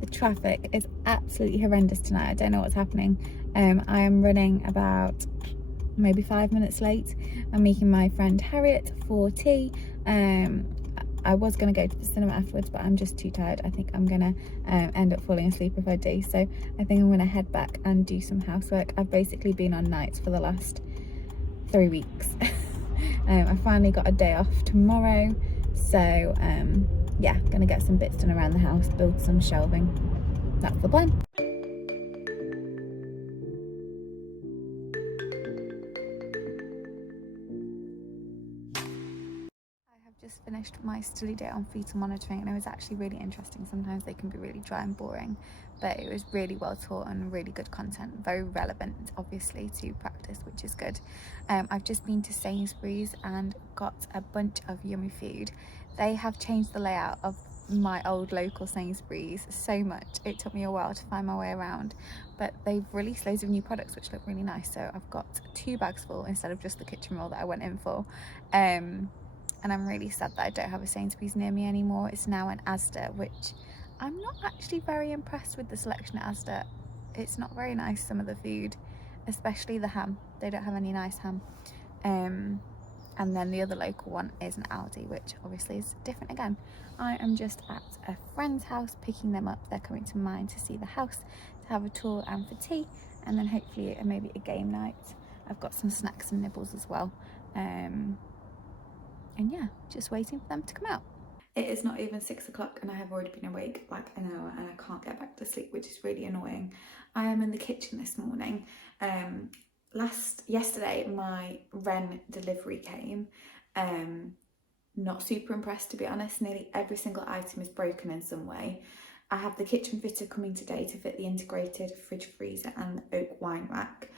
The traffic is absolutely horrendous tonight. I don't know what's happening. I am running about maybe 5 minutes late. I'm meeting my friend Harriet for tea. I was going to go to the cinema afterwards, but I'm just too tired. I think I'm going to end up falling asleep if I do. So I think I'm going to head back and do some housework. I've basically been on nights for the last 3 weeks. I finally got a day off tomorrow. So yeah, going to get some bits done around the house, build some shelving. That's the plan. Just finished my study day on fetal monitoring, and it was actually really interesting. Sometimes they can be really dry and boring, but it was really well taught and really good content, very relevant obviously to practice, which is good. I've just been to Sainsbury's and got a bunch of yummy food. They have changed the layout of my old local Sainsbury's so much. It took me a while to find my way around, but they've released loads of new products which look really nice. So I've got 2 bags full instead of just the kitchen roll that I went in for. And I'm really sad that I don't have a Sainsbury's near me anymore. It's now an Asda, which I'm not actually very impressed with the selection at Asda. It's not very nice, some of the food, especially the ham. They don't have any nice ham. And then the other local one is an Aldi, which obviously is different again. I am just at a friend's house picking them up. They're coming to mine to see the house, to have a tour and for tea, and then hopefully maybe a game night. I've got some snacks and nibbles as well. And yeah, just waiting for them to come out. It is not even 6 o'clock and I have already been awake like an hour and I can't get back to sleep, which is really annoying. I am in the kitchen this morning. Yesterday my Ren delivery came. Not super impressed, to be honest. Nearly every single item is broken in some way. I have the kitchen fitter coming today to fit the integrated fridge, freezer and the oak wine rack.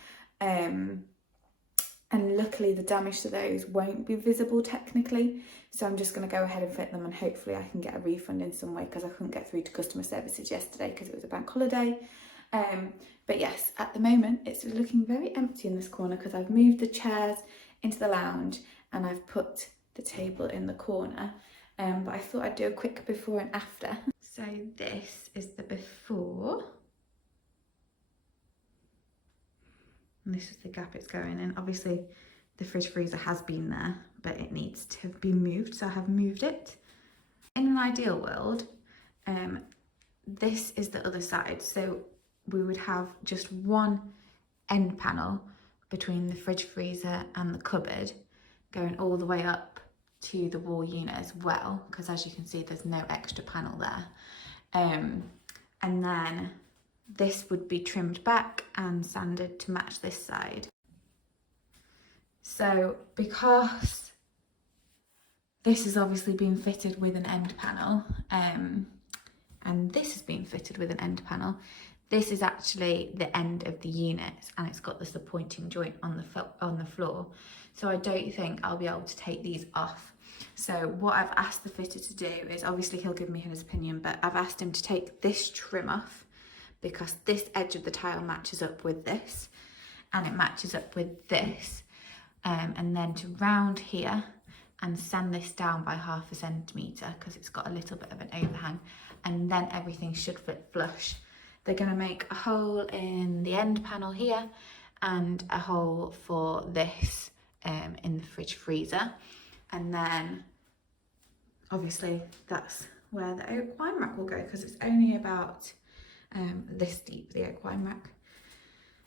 And luckily the damage to those won't be visible technically, so I'm just going to go ahead and fit them, and hopefully I can get a refund in some way, because I couldn't get through to customer services yesterday because it was a bank holiday. But yes, at the moment it's looking very empty in this corner because I've moved the chairs into the lounge and I've put the table in the corner. But I thought I'd do a quick before and after. So this is the before. And this is the gap it's going in. Obviously the fridge freezer has been there, but it needs to be moved, so I have moved it. In an ideal world, this is the other side, so we would have just one end panel between the fridge freezer and the cupboard going all the way up to the wall unit as well, because as you can see there's no extra panel there. And then this would be trimmed back and sanded to match this side. So because this has obviously been fitted with an end panel, and this has been fitted with an end panel, this is actually the end of the unit and it's got this pointing joint on the floor. So I don't think I'll be able to take these off. So what I've asked the fitter to do is, obviously he'll give me his opinion, but I've asked him to take this trim off, because this edge of the tile matches up with this and it matches up with this, and then to round here and sand this down by 0.5 centimetre because it's got a little bit of an overhang, and then everything should fit flush. They're going to make a hole in the end panel here and a hole for this in the fridge freezer, and then obviously that's where the oak wine rack will go, because it's only about this deep, the oak wine rack.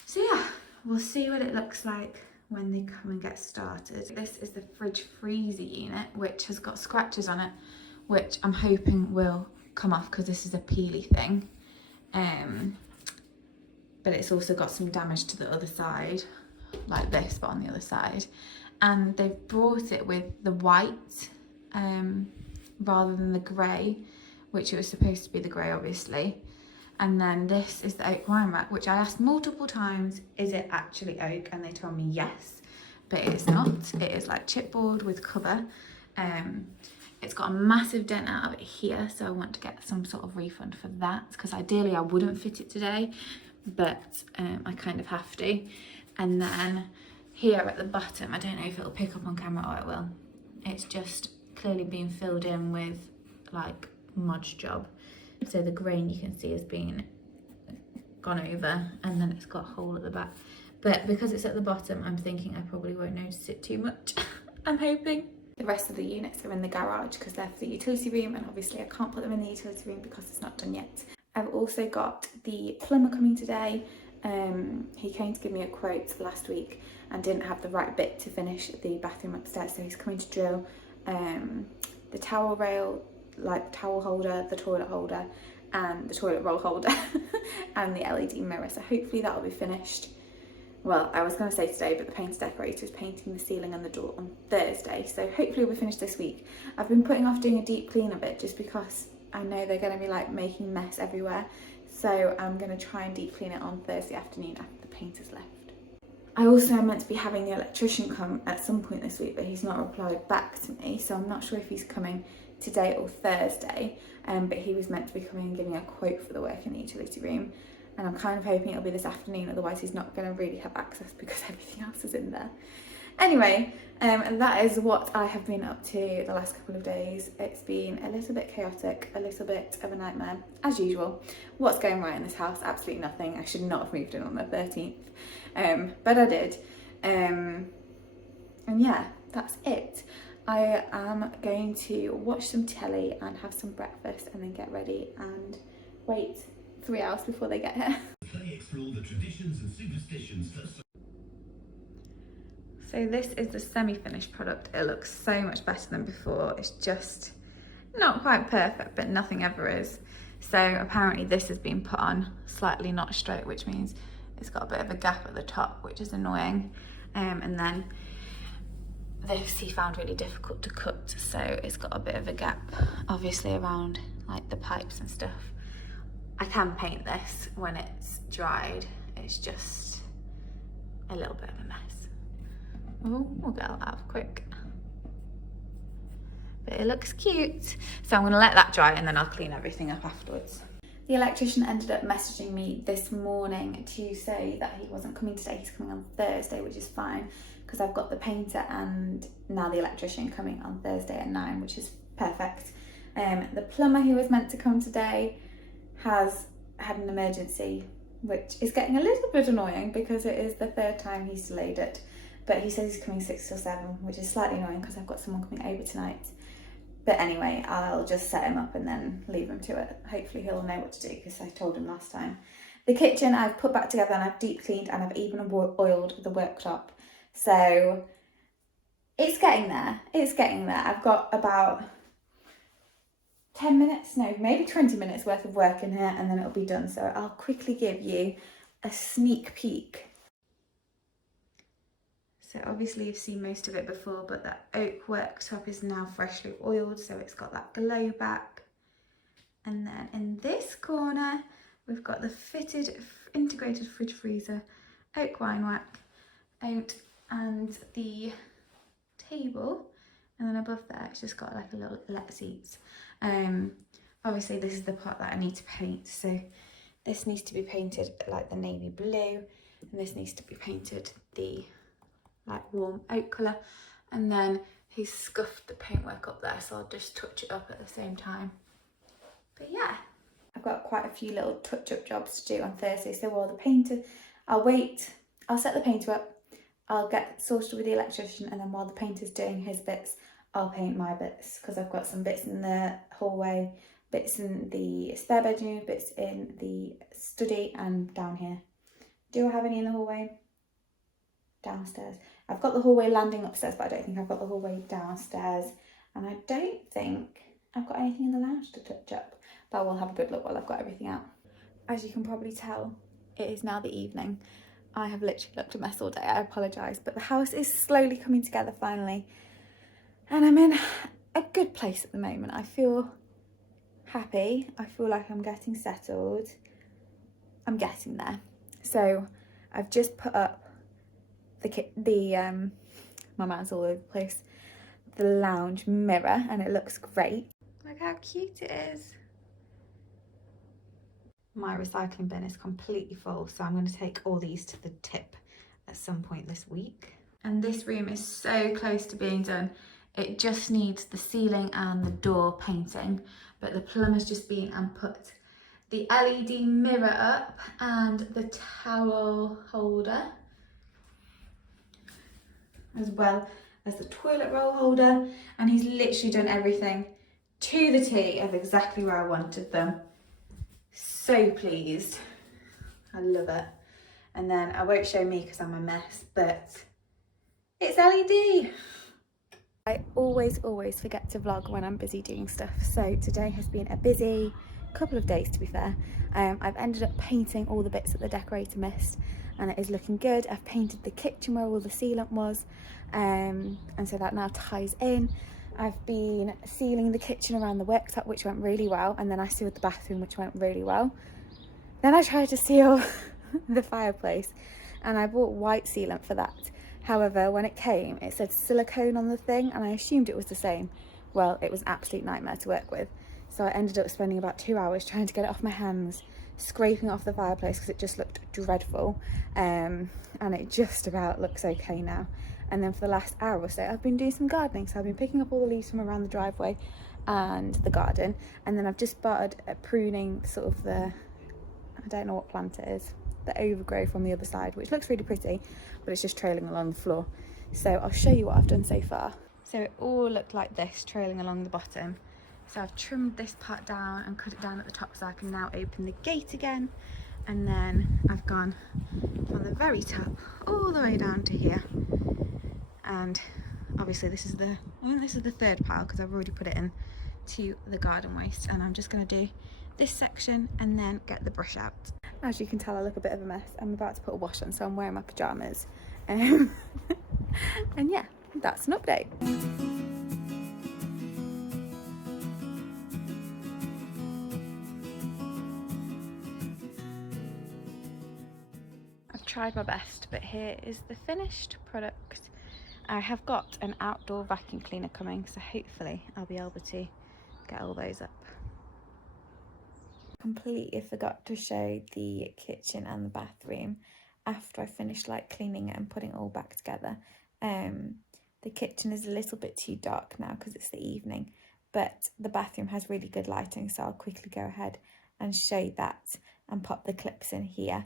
So yeah, we'll see what it looks like when they come and get started. This is the fridge freezer unit, which has got scratches on it, which I'm hoping will come off because this is a peely thing. But it's also got some damage to the other side, like this, but on the other side. And they've brought it with the white rather than the grey, which it was supposed to be the grey obviously. And then this is the oak wine rack, which I asked multiple times, is it actually oak? And they told me yes, but it's not. It is like chipboard with cover. It's got a massive dent out of it here, so I want to get some sort of refund for that, because ideally I wouldn't fit it today, but I kind of have to. And then here at the bottom, I don't know if it'll pick up on camera or it will, it's just clearly being filled in with like Mod Job. So the grain you can see has been gone over, and then it's got a hole at the back. But because it's at the bottom, I'm thinking I probably won't notice it too much. I'm hoping. The rest of the units are in the garage because they're for the utility room, and obviously I can't put them in the utility room because it's not done yet. I've also got the plumber coming today. He came to give me a quote last week and didn't have the right bit to finish the bathroom upstairs, so he's coming to drill the towel rail, like the towel holder, the toilet holder, and the toilet roll holder and the LED mirror. So hopefully that'll be finished. Well, I was going to say today, but the painter decorator is painting the ceiling and the door on Thursday, so hopefully we'll be finished this week. I've been putting off doing a deep clean of it just because I know they're going to be like making mess everywhere, so I'm going to try and deep clean it on Thursday afternoon after the painter's left. I also am meant to be having the electrician come at some point this week, but he's not replied back to me, so I'm not sure if he's coming today or Thursday, but he was meant to be coming and giving a quote for the work in the utility room. And I'm kind of hoping it'll be this afternoon, otherwise he's not going to really have access because everything else is in there. Anyway, that is what I have been up to the last couple of days. It's been a little bit chaotic, a little bit of a nightmare, as usual. What's going right in this house? Absolutely nothing. I should not have moved in on the 13th, but I did. And yeah, that's it. I am going to watch some telly and have some breakfast and then get ready and wait 3 hours before they get here. Explore the traditions and superstitions that... So this is the semi-finished product. It looks so much better than before. It's just not quite perfect, but nothing ever is. So apparently this has been put on slightly not straight, which means it's got a bit of a gap at the top, which is annoying. And then this he found really difficult to cut, so it's got a bit of a gap, obviously around like the pipes and stuff. I can paint this when it's dried, it's just a little bit of a mess. Oh, we'll get that out quick. But it looks cute. So I'm gonna let that dry and then I'll clean everything up afterwards. The electrician ended up messaging me this morning to say that he wasn't coming today, he's coming on Thursday, which is fine because I've got the painter and now the electrician coming on Thursday at 9, which is perfect. The plumber who was meant to come today has had an emergency, which is getting a little bit annoying because it is the 3rd time he's delayed it. But he says he's coming 6 till 7, which is slightly annoying because I've got someone coming over tonight. But anyway, I'll just set him up and then leave him to it. Hopefully he'll know what to do because I told him last time. The kitchen I've put back together and I've deep cleaned and I've even oiled the worktop. So it's getting there. It's getting there. I've got about 10 minutes, no, maybe 20 minutes worth of work in here and then it'll be done. So I'll quickly give you a sneak peek. So obviously you've seen most of it before, but that oak worktop is now freshly oiled, so it's got that glow back. And then in this corner, we've got the fitted integrated fridge freezer, oak wine rack, out, and the table. And then above there, it's just got like a little seats. Obviously this is the part that I need to paint. So this needs to be painted like the navy blue, and this needs to be painted the like warm oak colour, and then he's scuffed the paintwork up there, so I'll just touch it up at the same time. But yeah, I've got quite a few little touch-up jobs to do on Thursday, so while the painter, I'll set the painter up, I'll get sorted with the electrician, and then while the painter's doing his bits, I'll paint my bits, because I've got some bits in the hallway, bits in the spare bedroom, bits in the study, and down here. Do I have any in the hallway? Downstairs. I've got the hallway landing upstairs, but I don't think I've got the hallway downstairs, and I don't think I've got anything in the lounge to touch up, but I will have a good look while I've got everything out. As you can probably tell, it is now the evening. I have literally looked a mess all day, I apologise, but the house is slowly coming together finally, and I'm in a good place at the moment. I feel happy, I feel like I'm getting settled, I'm getting there. So I've just put up my man's all over the place, the lounge mirror, and it looks great. Look how cute it is. My recycling bin is completely full, so I'm going to take all these to the tip at some point this week. And this room is so close to being done. It just needs the ceiling and the door painting, but the plumber's just been and put the LED mirror up and the towel holder, as well as the toilet roll holder, and he's literally done everything to the T of exactly where I wanted them. So pleased. I love it. And then I won't show me because I'm a mess, but it's LED. I always forget to vlog when I'm busy doing stuff. So today has been a busy couple of days, to be fair. I've ended up painting all the bits that the decorator missed, and it is looking good. I've painted the kitchen where all the sealant was, and so that now ties in. I've been sealing the kitchen around the worktop, which went really well, and then I sealed the bathroom, which went really well. Then I tried to seal the fireplace, and I bought white sealant for that. However, when it came, it said silicone on the thing, and I assumed it was the same. Well, it was an absolute nightmare to work with. So I ended up spending about 2 hours trying to get it off my hands, scraping off the fireplace because it just looked dreadful. And it just about looks okay now. And then for the last hour or so, I've been doing some gardening. So I've been picking up all the leaves from around the driveway and the garden. And then I've just started pruning sort of I don't know what plant it is, the overgrowth on the other side, which looks really pretty, but it's just trailing along the floor. So I'll show you what I've done so far. So it all looked like this, trailing along the bottom. So I've trimmed this part down and cut it down at the top so I can now open the gate again. And then I've gone from the very top all the way down to here. And obviously this is the third pile because I've already put it in to the garden waste. And I'm just going to do this section and then get the brush out. As you can tell, I look a bit of a mess. I'm about to put a wash on, so I'm wearing my pyjamas. And yeah, that's an update. I've tried my best, but here is the finished product. I have got an outdoor vacuum cleaner coming, so hopefully I'll be able to get all those up. Completely forgot to show the kitchen and the bathroom after I finished cleaning it and putting it all back together. The kitchen is a little bit too dark now because it's the evening, but the bathroom has really good lighting, so I'll quickly go ahead and show that and pop the clips in here.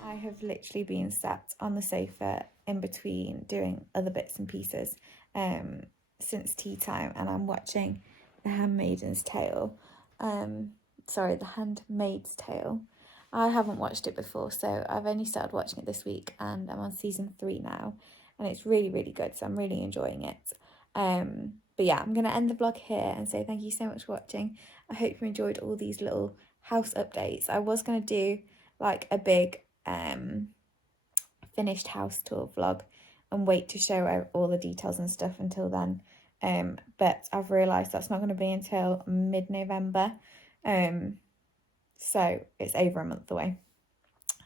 I have literally been sat on the sofa in between doing other bits and pieces since tea time, and I'm watching The Handmaid's Tale. The Handmaid's Tale. I haven't watched it before, so I've only started watching it this week, and I'm on season 3 now, and it's really, really good, so I'm really enjoying it. But yeah, I'm going to end the vlog here and say thank you so much for watching. I hope you enjoyed all these little house updates. I was going to do a big finished house tour vlog and wait to show all the details and stuff until then, but I've realised that's not going to be until mid-November, so it's over a month away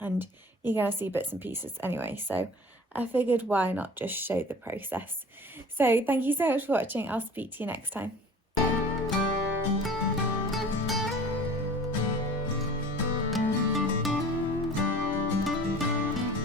and you're going to see bits and pieces anyway, so I figured why not just show the process. So thank you so much for watching. I'll speak to you next time.